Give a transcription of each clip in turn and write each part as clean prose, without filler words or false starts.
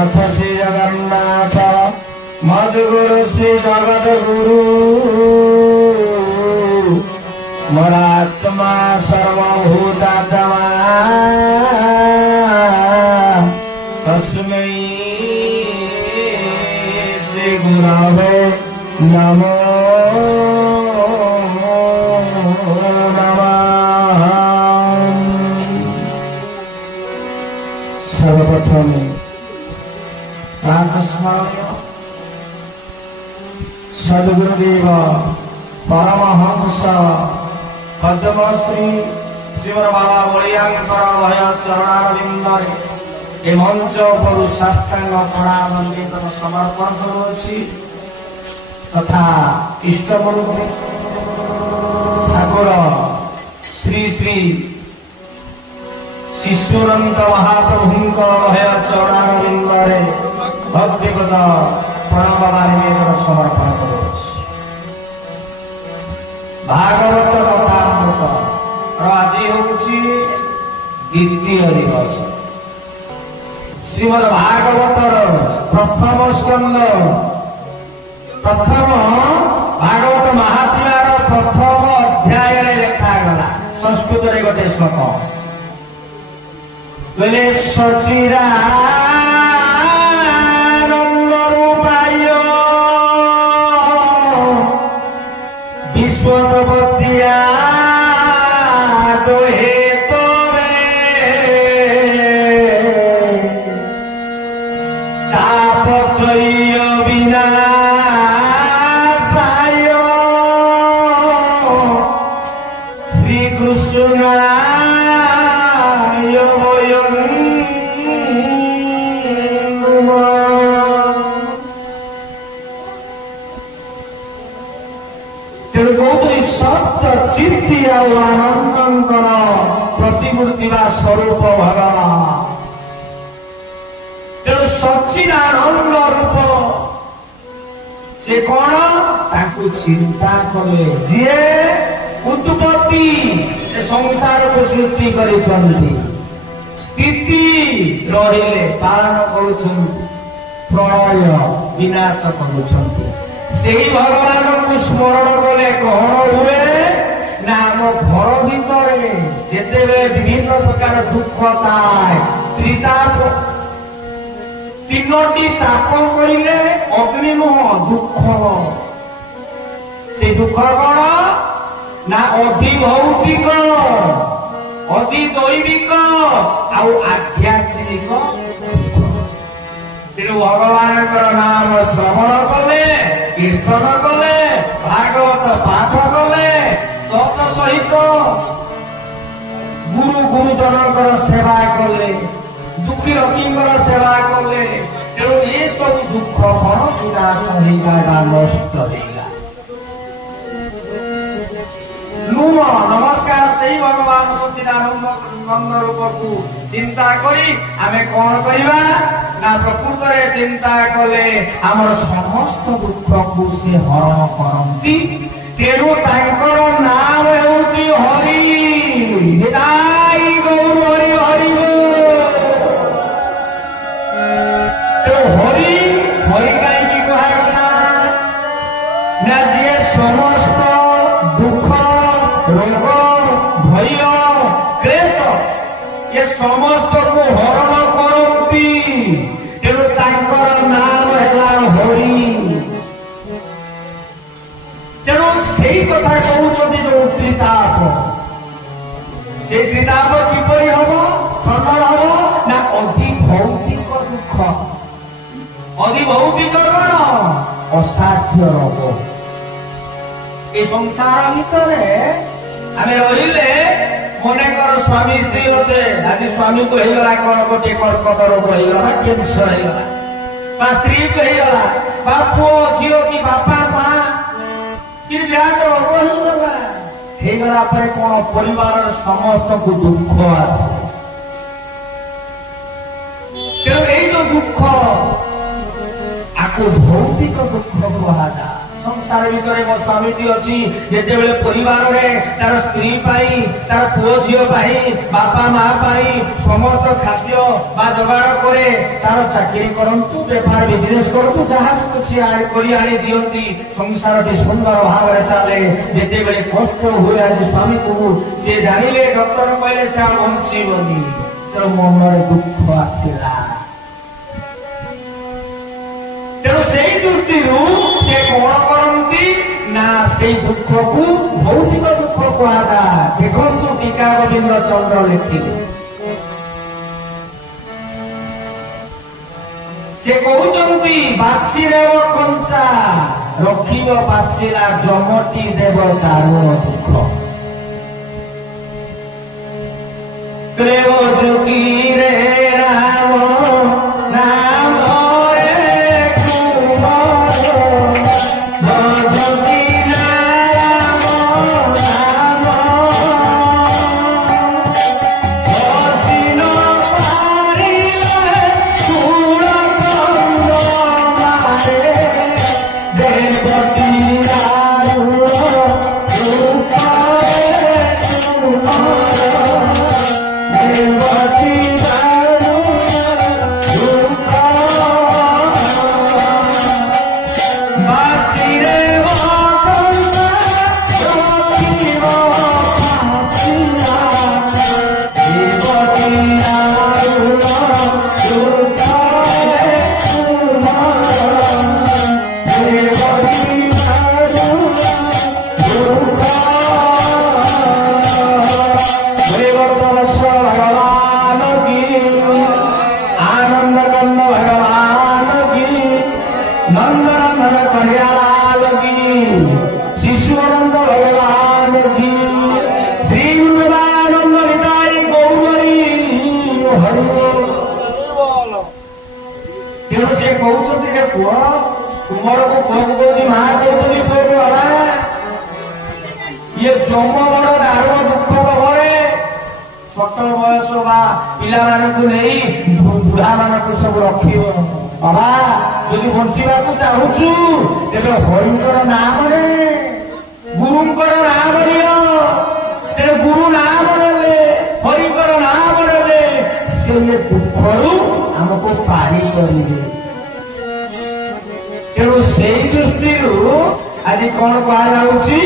नाथ श्री जगन्नाथ मधुगुरु श्री जगत गुरु मरात्मा सर्वभूतात्मा तस्मै श्री गुरवे नमो नमः। सर्वप्रथमे प्रातस्मरणीय सद्गुरुदेव परमहंस पद्मश्री श्रीमद बाबा बलियांकर भय चरणारविंदरे ए मंच पर साष्टांग प्रणाम समर्पण करुछि तथा इष्टगुरु ठाकुर श्री श्री शिशुरंत महाप्रभुंक भय चरणारविंदरे भक्तिगत प्रणाम निवेदन समर्पण करुछि। भागवत कथामृत आज होउछि द्वितीय दिवस। श्रीमद भागवतर प्रथम स्कंद प्रथम भागवत महात्म्यार प्रथम अध्याय लेखागला संस्कृत रे गोटे श्लोक बोले सचिरा विश्वतपत्या दोहे तापत्रय विनाशाय श्रीकृष्णाय वयं चित्ती आनंदंकर प्रतिमूर्ति स्वरूप भगवान तेणु सच्चिदानंद रूप से कौन ताकू चिंता कले जी उत्पत्ति से संसार को सृष्टि कर स्थिति रहिले पालन कर प्रलय विनाश कर भगवान को स्मरण कले कौन हुए ना आम घर भीतर जिते विभिन्न प्रकार दुख थाए त्रिताप तीनोटी ताप करिले अग्नि नुह दुख से दुख कौन ना अधिभौतिक अधिदैविक आध्यात्मिक तेणु भगवान नाम श्रवण कले कीर्तन कले भागवत पाठ कले तत् सहित गुरु गुरुजनकर सेवा कले दुखी रकीर सेवा कले तेणु ये सब दुख कौन विनाश होगा नष्ट होगा। नमस्कार से भगवान सच्चिदानंद रूप को चिंता करी आमे कौन करिबा ना प्रकृत रे चिंता कले आमर समस्त दुख को से हरण करंती तेणु तांकर नाम हेउची हरि निताई गौर हरि हरि हरि हरि काई की कहना ना जे समस्त दुख रोग भय क्लेश ये समस्त को हरण करती तेणु तांकर नाम है हरि तेणु से कथा कहते जो त्रिताप से त्रिताप किपरि हम खंडन हम ना अधिभौतिक दुख अधिभौतिक कौन असाध्य रोग ये संसार भितर आम रहिले मनेकर स्वामी स्त्री अच्छे आज स्वामी को होगा कौन गोटे कर्कट रोग होगा कैंसर होगा स्त्री को होगा पुओ झील कि बापा माँ कि विराट रोग होगा कौन परिवार समस्त को दुख आसे तेणु ये जो दुख आपको भौतिक दुख कहा संसार भितर मो स्वामीटी अच्छी जिते बेले परिवार में तार स्त्री पाई तार पुओ झील पाई बापा माँ पाई समस्त खाद्य बा जोगाड़ करे तार चाकरी करंतु बेपार बिजनेस करतु जहाँ भी कुछ आनी दियंती संसार टी सुंदर भाव चले जिते बेले कष्ट हुए आज स्वामी को सी जानिले डॉक्टर कहले से बंचीबनी तो मन दुख आसला तेणु से दृष्टि से कौन करती ना से दुख को भौतिक दुख कहुदा देखु टीका गोविंद चंद्र लिखिले से कहते बाछिरे कंचा रखिब पाचिला जमटी देव तार दुख प्रेम जोगी रे राम राम ये जम बड़ दारुण दुख भरे छोट बयस पिला नहीं बुढ़ा मान सब रख बाबा जदि बंचा चाहूचु तेज हरिंकर नाम गुरुंकर नाम तेरे गुरु नाम ने हरिंकर नाम ने से दुख आमको पारी करेंगे तेणु से दृष्टि आज कौन कहुची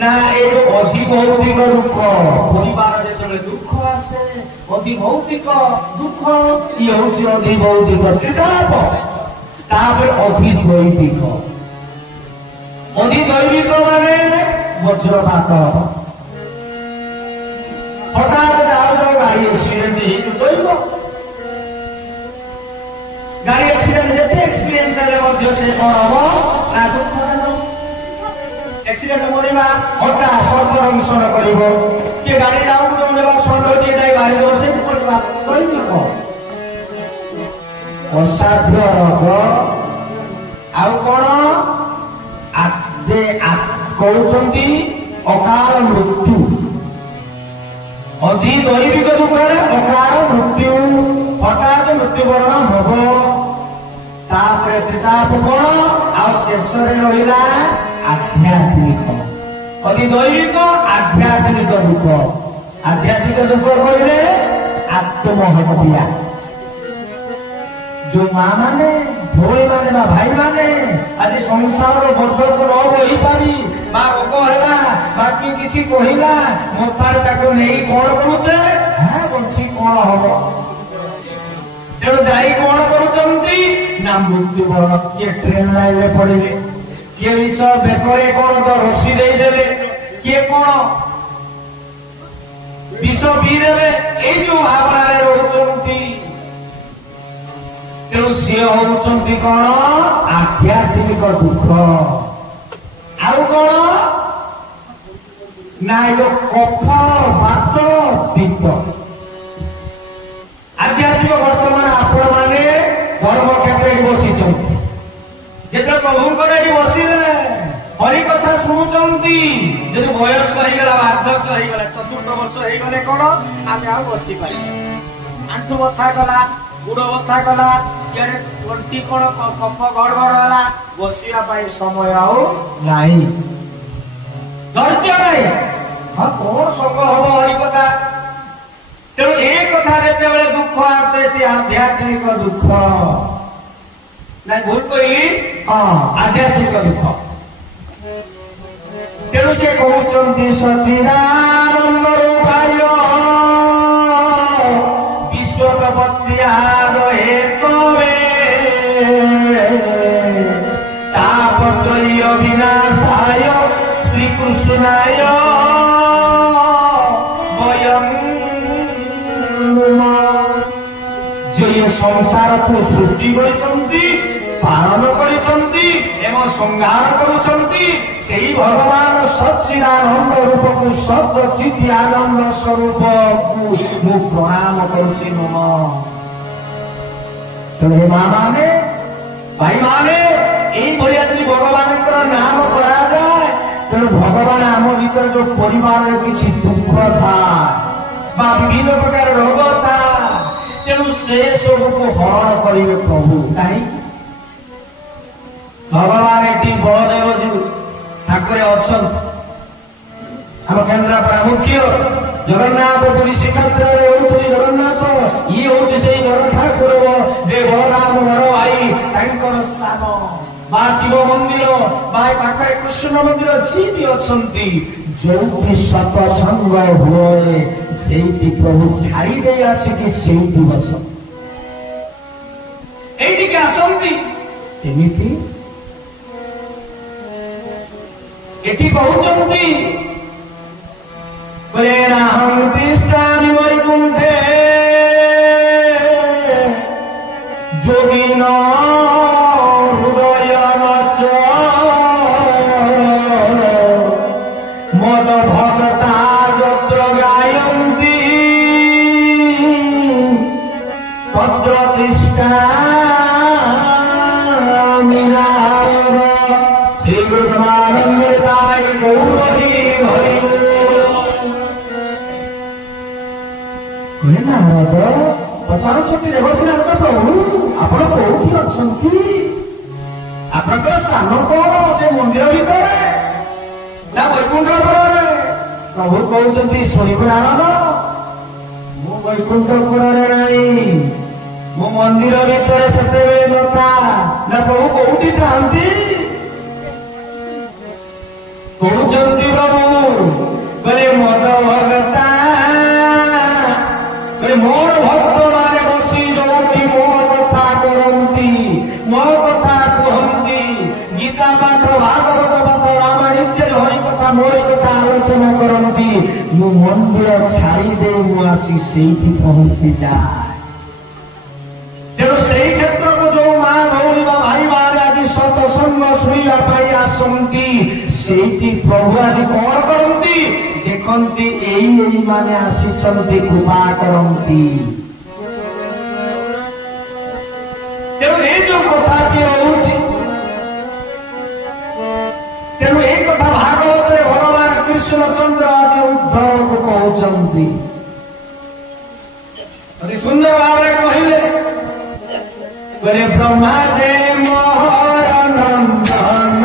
ना ये अधिभौतिक दुख परिवार जो दुख आसे अधिभौतिक दुख ये हूँ अधिभौतिक त्रिताप अधिदैविक अधिदैविक माने वज्रपात हठात जाओ गाड़ी एक्सीडेंट दैव गाड़ी एक्सीडेंट जिते एक्सपीरियंस से कौन हम ना दुख एक्सीडेंट मरवा हटा सर्वदंशन कर गाड़ी जाऊँ षंडी बाहरी से असाध्य रोग आउ कौन कहते अकाल मृत्यु अधिदैविक दुखे अकाल मृत्यु हठात मृत्युवरण हम तापर त्रिताप कौन आेष रहा आध्यात्मिक अधिदैविक आध्यात्मिक दुख आध्यात्मिक दुख कहले आत्महत्या जो माँ माने भोई माने भाई माने आज संसार बचर को न रही पारी रोग है किसी कहला मोतार ताको नहीं कौन करुचे हाँ बंची कौन हम तेणु जाई कौन करुचंती ना मृत्युवरण किए ट्रेन लाइन में पड़े किए विष बेकरे कौन तो रस्सी देदेले किए कौन विष पीदेले ये जो भावना रोचंती तेणु सी होती कौन आध्यात्मिक दुख आउ कौन ना जो कफ बात पित्त आध्यात्मिक वर्तमान आपण मैंने धर्म क्षेत्र बसी जो प्रभु बसिले हरि कथा शुणुंती जो बयस होगा वार्धक्य होगा चतुर्थ वर्ष होगले कौन आम आ बसी पार आंठू बथा गला गुड़ बथा कला ये तंटी कौन कफ गड़बड़ है बसिया समय आई धैर्य नहीं हाँ कौन संग हम हरि कथा तेणु ए कथा जिते दुख आसे से आध्यात्मिक दुख ना भूल कही हाँ आध्यात्मिक दुख तेणु से कहते सचिदानंद रूपाय विश्वपत्यार हेतवे तापत्रय विनाशाय श्रीकृष्णाय वयं जे संसार को सृष्टि करछंती पालन करछंती एवं संहार करुछंती सेही भगवान सच्चिदानंद रूप को सत चित आनंद स्वरूप को मु प्रणाम करुछि नम तो हे माने भाई माने एई भलिया यदि भगवान नाम करा जाए तो भगवान आम भीतर जो परिवार किसी दुख था विभिन्न प्रकार रोग था तेणु से सब को हरण करेंगे प्रभु कहीं भगवान ये बलदेव जी ठाकुर अच्छा आम केन्द्रापड़ा मुख्य जगन्नाथ पुरी श्रीक्षेत्र जगन्नाथ ये हूँ से बड़ ठाकुर जे बलराम बड़ भाई तांकर स्थान बा शिव मंदिर पाखे कृष्ण मंदिर जी भी अच्छा जो सतसंग हुए से प्रभु छाड़ी दे आसिकी से बस ये आसती एमती एटी कहते प्रेराहं तिष्ठामि वैकुंठे जोगिनो हृदयन च मद भक्ता यत्र गायन्ति तत्र तिष्ठामि श्रीकृष्णानन्दाय गौरी हरि नारद पचारुछंती देवसेना प्रभु आपण कोठी अछंती आपनकर स्थान कोन से मंदिर भीतर ना वैकुंठ प्रभु कहते शुणिबु नारद मु वैकुंठ पुरे नहीं मु मंदिर भीतर से लता ना प्रभु कोठी थांती कहते प्रभु बोले मद भगता मोर भक्त माने बसी जो मोर कथा करती मो कथा कहती गीता पाठ भागवत पाठ रामायण हरि कथा मोर कथा आलोचना करती मु मंदिर छाड़ी दे मुसी से पहुंची जाए तेणु से क्षेत्र को जो माँ भौणी भाई मान आज सतसंग शुणापी आसती से प्रभु आज कौन करती देखती यही माने आसी कृपा करती तेणु ये जो कथा तेणु ये कथा भागवत भगवान कृष्णचंद्र आदि उद्धव को कहते अति सुंदर भाव कहले ब्रह्मा दे मोहर नंदन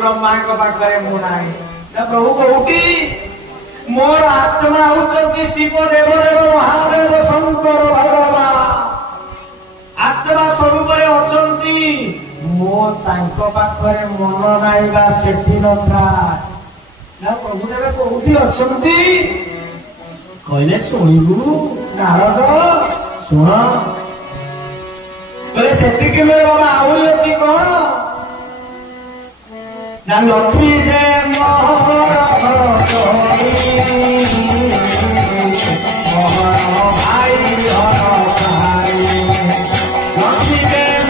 ब्रह्मा पाखे मु ना प्रभु कौटी मोर आत्मा होती शिव देवदेव महादेव शंकर भगवान आत्मा स्वरूप अच्छी मो पाखे मन नाइबा सेठी ना प्रभु देव कौटी अच्छा कहले शुणु नारद शुण कहले से बाबा आहरी अच्छी कौन ना लक्ष्मी जे भाई लक्ष्मी जे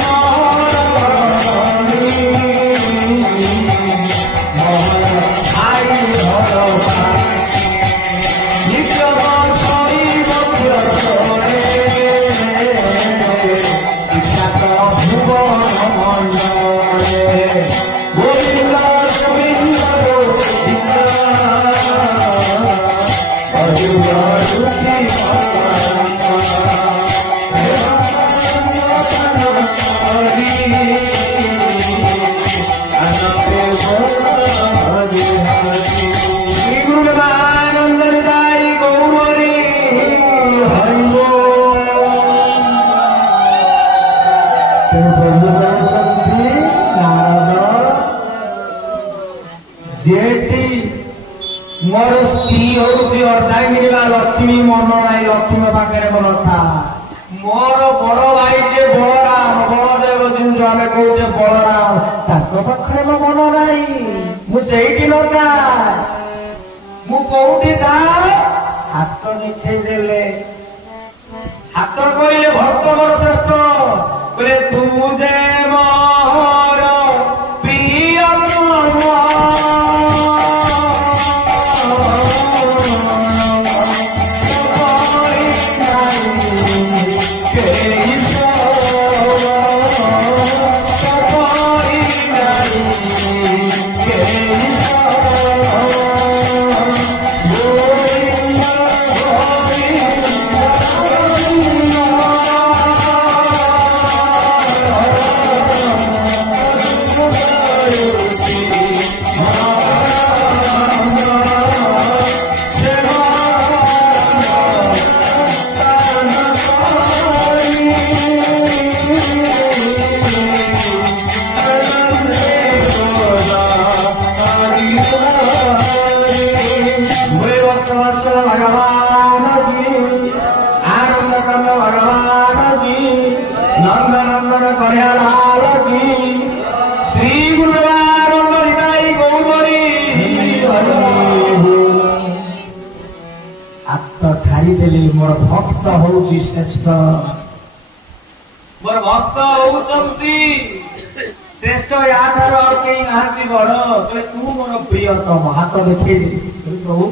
मोर स्त्री हूँ अर्धांगिनी लक्ष्मी मन ना लक्ष्मी पाखे मन था मोर बड़ भाई जे बलराम बलदेव जिन आम कहे बलराम पाखे मो मन ना मुझे नथा मुझे हाथ देखले हाथ कहले भक्त मोर श्रेष्ठ बोले तू जे मोर प्रिय भगवान की आनंद कंद भगवान की नंद नंदन कन्यालाल की श्री गुरुवानंद हृदय गौरी आत्म ठारिदेली मोर भक्त हूँ श्रेष्ठ मोर भक्त होती श्रेष्ठ या और कई नहांती बड़ तो तू मोर प्रियतम हाथ देखे प्रभु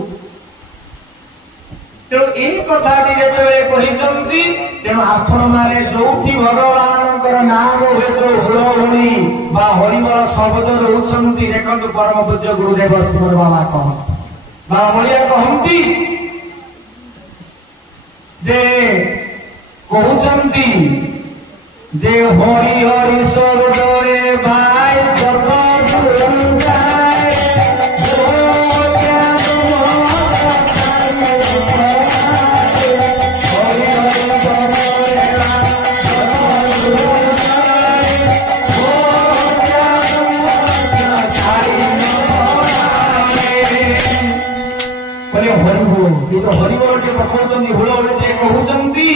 तेणु यही कथाटी कहते तेणु आपण मैंने जो भगवान नाम हुए जो हुलहुली हरिमल शब्द रोचे देखो परम पूज्य गुरुदेव स्मर बाबा कहते बाबा बलिया कहती जे कहते जे हरि हरि शब्द भाई जब हरिबल टे पकाउछन्ती हुलहुली टे कहउछन्ती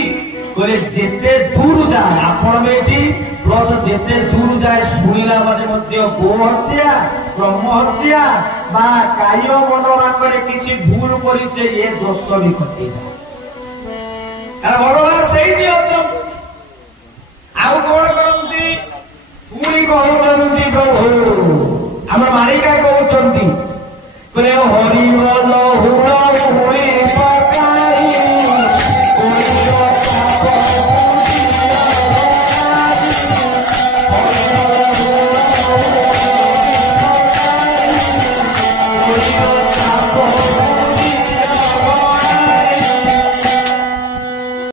कहले जेते दूर जाए आपण बेठी प्लस जेते दूर जाए सुनिला माने मध्य गोहत्या ब्रह्महत्या बा काय मनोरा करे किछि भूल करिछे ए दोष भी कटि जाए कारण भगवान सेठी अछन आउ कोन करन्ती पूरी कहउछन्ती प्रभु हमर मालिका कहउछन्ती कहले हरिबल हुलहुली